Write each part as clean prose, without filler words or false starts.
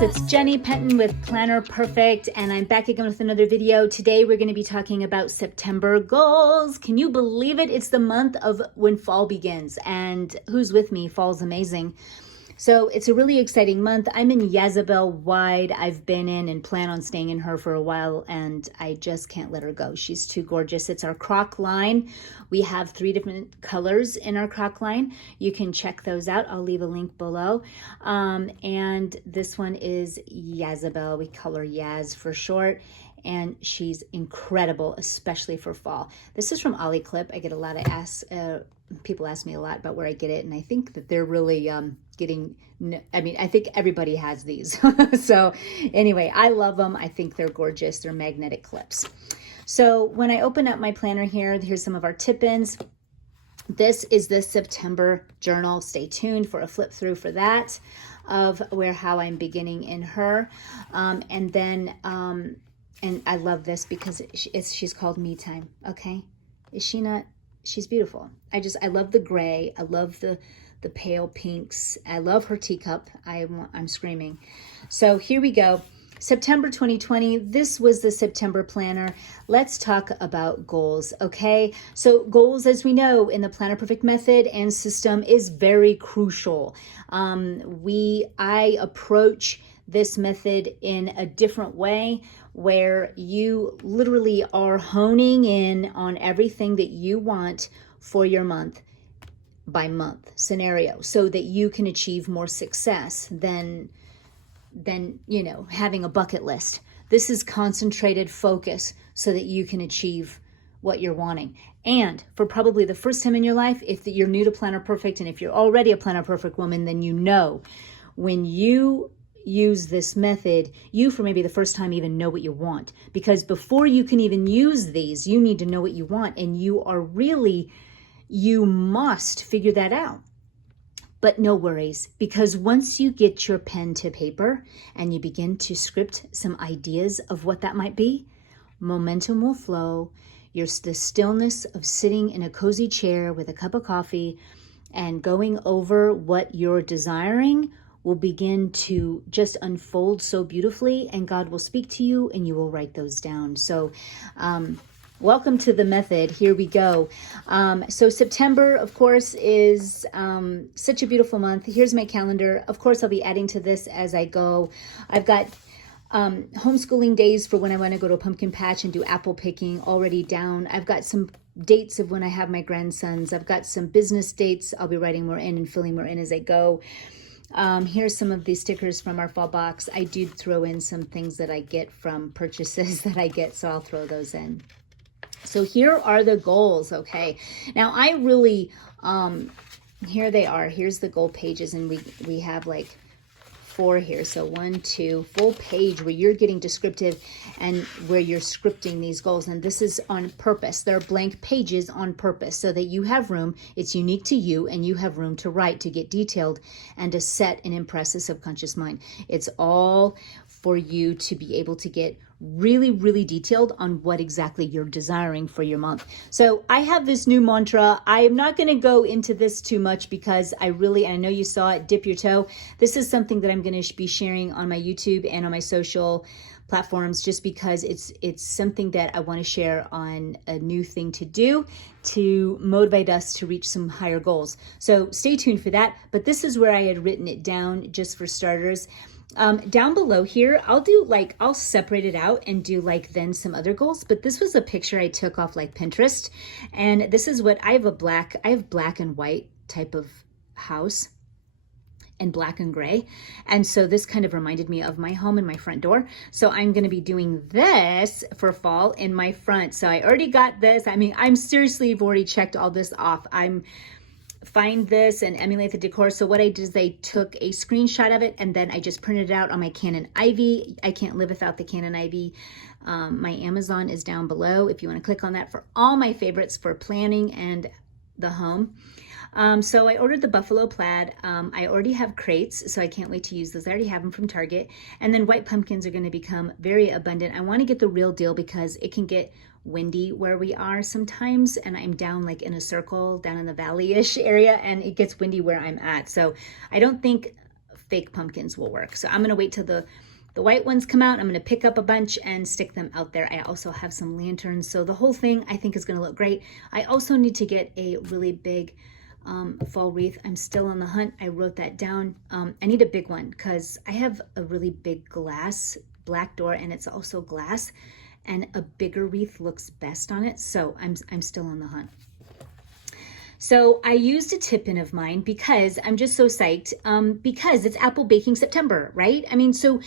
friends, it's Jenny Penton with Planner Perfect, and I'm back again with another video. Today we're going to be talking about September goals. Can you believe it? It's the month of when fall begins, and who's with me? Fall's amazing. So it's a really exciting month. I'm in Jezebel Wide. I've been in and plan on staying in her for a while, and I just can't let her go. She's too gorgeous. It's our croc line. We have 3 different colors in our croc line. You can check those out. I'll leave a link below. And this one is Jezebel. We call her Yaz for short. And she's incredible, especially for fall. This is from Ollie Clip. I get a lot of people ask me a lot about where I get it, and I think that they're really I think everybody has these. So anyway, I love them. I think they're gorgeous. They're magnetic clips. So when I open up my planner here, here's some of our tip-ins. This is the September journal. Stay tuned for a flip through for that of how I'm beginning in her. And I love this because she's called Me Time, okay? Is she not? She's beautiful. I love the gray. I love the pale pinks. I love her teacup. I'm screaming. So here we go. September 2020, this was the September planner. Let's talk about goals, okay? So goals, as we know, in the Planner Perfect method and system is very crucial. I approach this method in a different way where you literally are honing in on everything that you want for your month by month scenario so that you can achieve more success than having a bucket list. This is concentrated focus so that you can achieve what you're wanting. And for probably the first time in your life, if you're new to Planner Perfect, and if you're already a Planner Perfect woman, then you know when you use this method, you for maybe the first time even know what you want, because before you can even use these, you need to know what you want, and you must figure that out. But no worries, because once you get your pen to paper and you begin to script some ideas of what that might be, momentum will flow. The stillness of sitting in a cozy chair with a cup of coffee and going over what you're desiring will begin to just unfold so beautifully, and God will speak to you and you will write those down. So welcome to the method. Here we go. So September, of course, is such a beautiful month. Here's my calendar. Of course, I'll be adding to this as I go. I've got homeschooling days for when I want to go to a pumpkin patch and do apple picking already down. I've got some dates of when I have my grandsons. I've got some business dates. I'll be writing more in and filling more in as I go. Here's some of these stickers from our fall box. I do throw in some things that I get from purchases that I get, so I'll throw those in. So here are the goals, okay? Now I really, here they are. Here's the goal pages, and we have like 4 here. So 1, 2, full page where you're getting descriptive and where you're scripting these goals. And this is on purpose. They're blank pages on purpose so that you have room. It's unique to you and you have room to write, to get detailed, and to set and impress the subconscious mind. It's all for you to be able to get really, really detailed on what exactly you're desiring for your month. So I have this new mantra. I am not going to go into this too much because I know you saw it, dip your toe. This is something that I'm going to be sharing on my YouTube and on my social platforms, just because it's something that I want to share on a new thing to do to motivate us to reach some higher goals. So stay tuned for that. But this is where I had written it down just for starters. Down below here, I'll separate it out and do then some other goals. But this was a picture I took off Pinterest. And this is what I have black and white type of house and black and gray. And so this kind of reminded me of my home and my front door. So I'm going to be doing this for fall in my front. So I already got this. I mean, have already checked all this off. Find this and emulate the decor. So what I did is I took a screenshot of it and then I just printed it out on my Canon Ivy. I can't live without the Canon Ivy. My Amazon is down below if you want to click on that for all my favorites for planning and the home. So I ordered the buffalo plaid. I already have crates, so I can't wait to use those. I already have them from Target. And then white pumpkins are going to become very abundant. I want to get the real deal because it can get windy where we are sometimes, and I'm down in a circle down in the valley-ish area, and it gets windy where I'm at. So I don't think fake pumpkins will work. So I'm gonna wait till the white ones come out. I'm gonna pick up a bunch and stick them out there. I also have some lanterns. So the whole thing I think is gonna look great. I also need to get a really big fall wreath. I'm still on the hunt. I wrote that down. I need a big one because I have a really big glass black door and it's also glass, and a bigger wreath looks best on it. So I'm still on the hunt. So I used a tip-in of mine because I'm just so psyched because it's Apple Baking September, right? I mean, so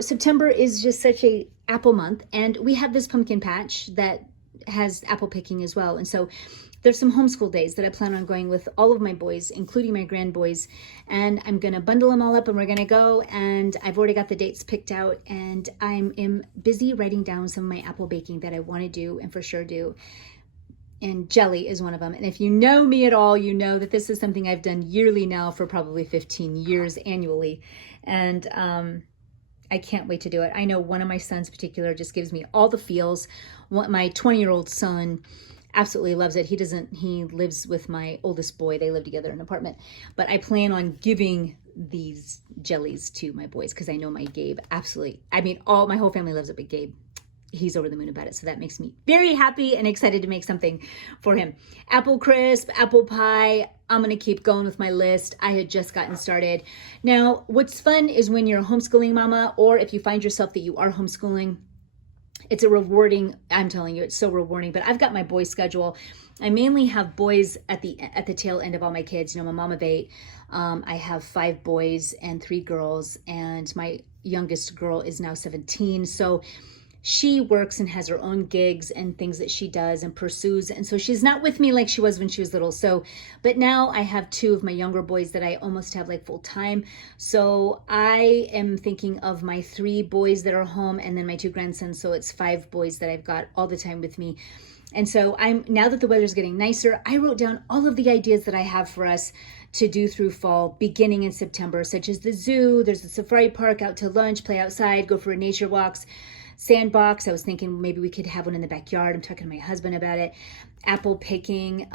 September is just such a apple month, and we have this pumpkin patch that has apple picking as well. And so there's some homeschool days that I plan on going with all of my boys, including my grandboys, and I'm gonna bundle them all up and we're gonna go, and I've already got the dates picked out, and I'm busy writing down some of my apple baking that I wanna do and for sure do. And jelly is one of them. And if you know me at all, you know that this is something I've done yearly now for probably 15 years annually. And I can't wait to do it. I know one of my sons in particular just gives me all the feels. My 20-year-old son absolutely loves it. He lives with my oldest boy. They live together in an apartment. But I plan on giving these jellies to my boys because I know my Gabe absolutely, I mean, my whole family loves it, but Gabe, he's over the moon about it. So that makes me very happy and excited to make something for him. Apple crisp, apple pie. I'm going to keep going with my list. I had just gotten started. Now, what's fun is when you're a homeschooling mama, or if you find yourself that you are homeschooling, it's a rewarding, I'm telling you, it's so rewarding. But I've got my boy schedule. I mainly have boys at the tail end of all my kids. You know, I'm a mom of 8. I have 5 boys and 3 girls, and my youngest girl is now 17. So she works and has her own gigs and things that she does and pursues. And so she's not with me like she was when she was little. So, but now I have 2 of my younger boys that I almost have like full time. So I am thinking of my 3 boys that are home and then my 2 grandsons. So it's 5 boys that I've got all the time with me. And so now that the weather's getting nicer, I wrote down all of the ideas that I have for us to do through fall, beginning in September, such as the zoo, there's the safari park, out to lunch, play outside, go for nature walks, sandbox. I was thinking maybe we could have one in the backyard. I'm talking to my husband about it. Apple picking.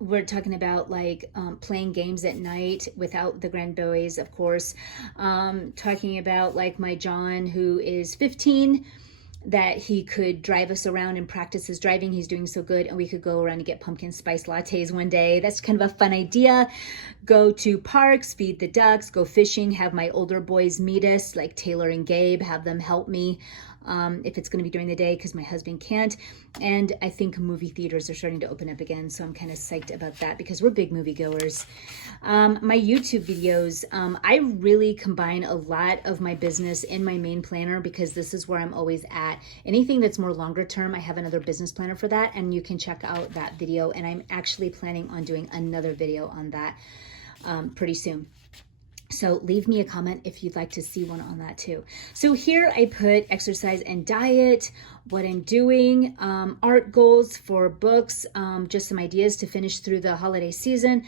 We're talking about like playing games at night without the grandboys, of course. Talking about like my John, who is 15, that he could drive us around and practice his driving. He's doing so good, and we could go around and get pumpkin spice lattes one day. That's kind of a fun idea. Go to parks, feed the ducks, go fishing, have my older boys meet us, like Taylor and Gabe, have them help me if it's going to be during the day because my husband can't. And I think movie theaters are starting to open up again, so I'm kind of psyched about that because we're big movie goers. My YouTube videos, I really combine a lot of my business in my main planner because this is where I'm always at. Anything that's more longer term, I have another business planner for that, and you can check out that video. And I'm actually planning on doing another video on that pretty soon. So leave me a comment if you'd like to see one on that too. So here I put exercise and diet, what I'm doing, art goals for books, just some ideas to finish through the holiday season.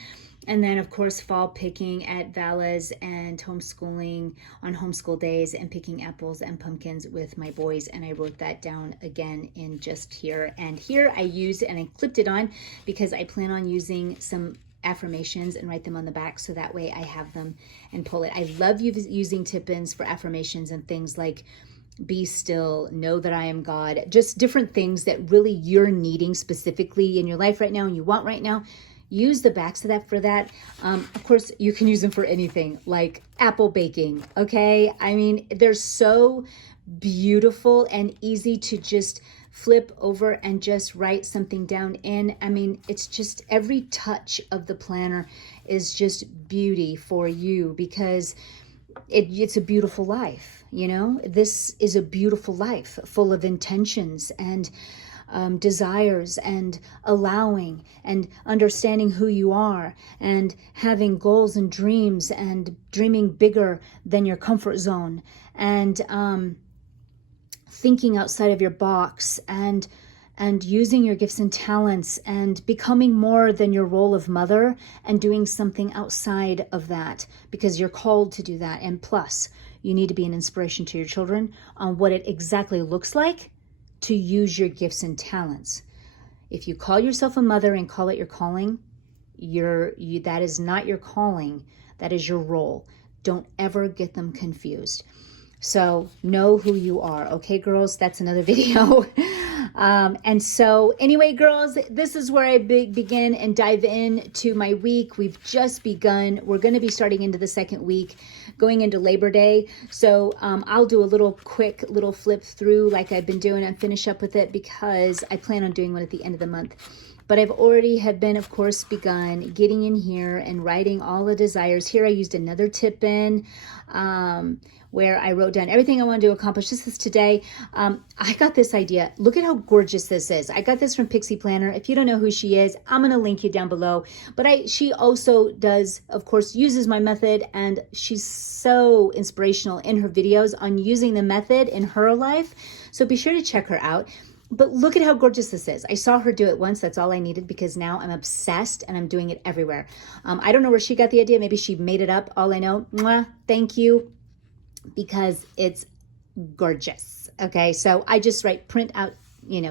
And then of course, fall picking at Vala's and homeschooling on homeschool days and picking apples and pumpkins with my boys. And I wrote that down again in just here. And here I used, and I clipped it on because I plan on using some affirmations and write them on the back so that way I have them and pull it. I love using tip-ins for affirmations and things like be still, know that I am God, just different things that really you're needing specifically in your life right now and you want right now. Use the backs of that for that. Of course, you can use them for anything like apple baking, okay? I mean, they're so beautiful and easy to just flip over and just write something down in. I mean, it's just every touch of the planner is just beauty for you because it's a beautiful life, you know? This is a beautiful life full of intentions and desires and allowing and understanding who you are and having goals and dreams and dreaming bigger than your comfort zone and thinking outside of your box and using your gifts and talents and becoming more than your role of mother and doing something outside of that because you're called to do that. And plus, you need to be an inspiration to your children on what it exactly looks like to use your gifts and talents. If you call yourself a mother and call it your calling, That is not your calling. That is your role. Don't ever get them confused. So know who you are. Okay, girls, that's another video. And so anyway, girls, this is where I begin and dive into my week. We've just begun. We're going to be starting into the second week, going into Labor Day. So I'll do a quick little flip through like I've been doing and finish up with it because I plan on doing one at the end of the month. But I've already been, of course, begun getting in here and writing all the desires. Here I used another tip in where I wrote down everything I wanted to accomplish. This is today. I got this idea. Look at how gorgeous this is. I got this from Pixie Planner. If you don't know who she is, I'm going to link you down below. But she also does, of course, uses my method, and she's so inspirational in her videos on using the method in her life. So be sure to check her out. But look at how gorgeous this is. I saw her do it once. That's all I needed because now I'm obsessed and I'm doing it everywhere. I don't know where she got the idea. Maybe she made it up. All I know, mwah, thank you, because it's gorgeous. Okay, so I just print out,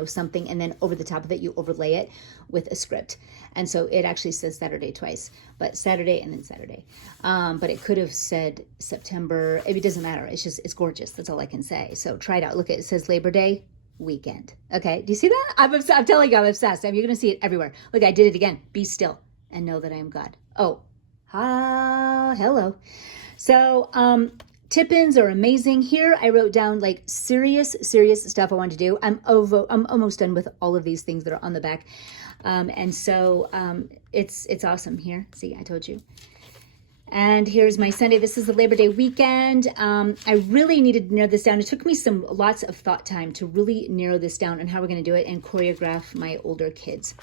something, and then over the top of it, you overlay it with a script. And so it actually says Saturday twice, but Saturday and then Saturday. But it could have said September. It doesn't matter. It's gorgeous. That's all I can say. So try it out. Look, it says Labor Day weekend. Okay, do you see that? I'm telling you, I'm obsessed. You're gonna see it everywhere. Look, I did it again. Be still and know that I am God. Oh, hello. So tip-ins are amazing. Here I wrote down serious stuff I want to do. I'm almost done with all of these things that are on the back. And so it's awesome. Here, see, I told you. And here's my Sunday. This is the Labor Day weekend. I really needed to narrow this down. It took me lots of thought time to really narrow this down and how we're going to do it and choreograph my older kids.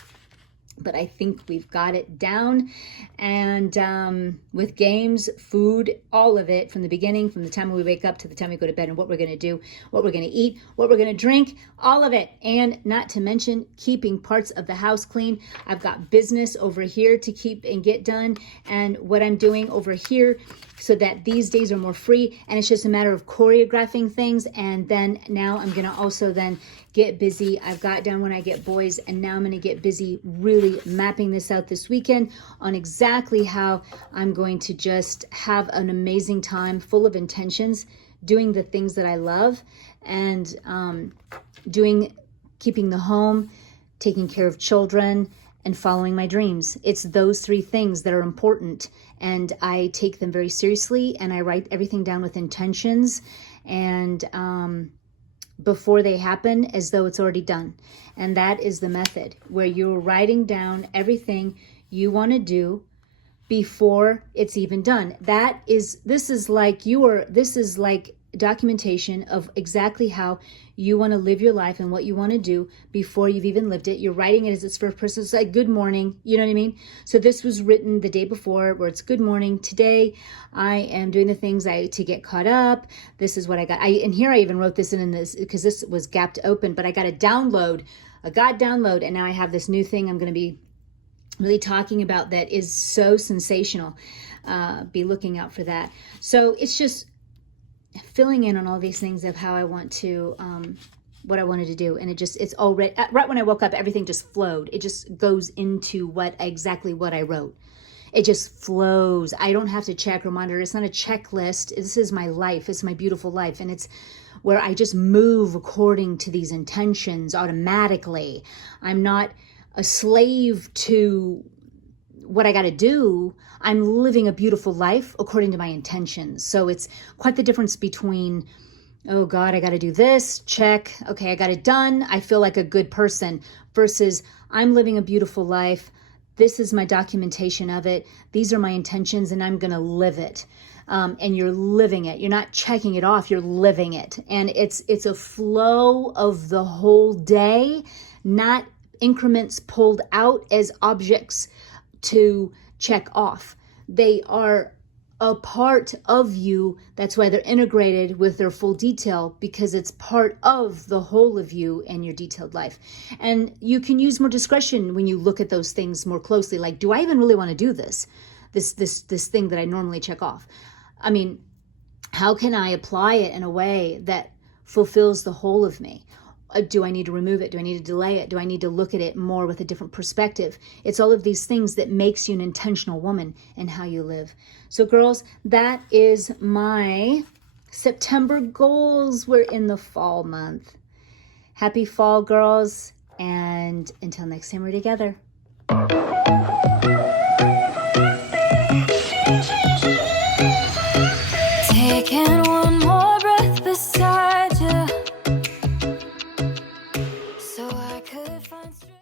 But I think we've got it down. And with games, food, all of it from the beginning, from the time we wake up to the time we go to bed, and what we're going to do, what we're going to eat, what we're going to drink, all of it. And not to mention keeping parts of the house clean. I've got business over here to keep and get done, and what I'm doing over here so that these days are more free. And it's just a matter of choreographing things. And then now I'm going to also then get busy. I've got down when I get boys, and now I'm going to get busy really mapping this out this weekend on exactly how I'm going to just have an amazing time full of intentions, doing the things that I love, and keeping the home, taking care of children, and following my dreams. It's those three things that are important, and I take them very seriously, and I write everything down with intentions, and before they happen, as though it's already done. And that is the method, where you're writing down everything you want to do before it's even done. This is like documentation of exactly how you want to live your life and what you want to do before you've even lived it. You're writing it as its first person. It's like good morning, you know what I mean? So this was written the day before, where it's good morning. Today I am doing the things to get caught up. This is what I got. And here I even wrote this in this because this was gapped open, but I got a download, and now I have this new thing I'm going to be really talking about that is so sensational. Be looking out for that. So it's just filling in on all these things of how I want to, what I wanted to do. And it's already, right when I woke up, everything just flowed. It just goes into exactly what I wrote. It just flows. I don't have to check or monitor. It's not a checklist. This is my life. It's my beautiful life. And it's where I just move according to these intentions automatically. I'm not a slave to what I got to do. I'm living a beautiful life according to my intentions. So it's quite the difference between, oh God, I got to do this, check. Okay, I got it done. I feel like a good person, versus I'm living a beautiful life. This is my documentation of it. These are my intentions, and I'm going to live it. And you're living it. You're not checking it off. You're living it. And it's a flow of the whole day, not increments pulled out as objects to check off. They are a part of you. That's why they're integrated with their full detail, because it's part of the whole of you and your detailed life. And you can use more discretion when you look at those things more closely. Like, do I even really want to do this thing that I normally check off? I mean, how can I apply it in a way that fulfills the whole of me? Do I need to remove it? Do I need to delay it? Do I need to look at it more with a different perspective? It's all of these things that makes you an intentional woman in how you live. So girls, that is my September goals. We're in the fall month. Happy fall, girls. And until next time we're together.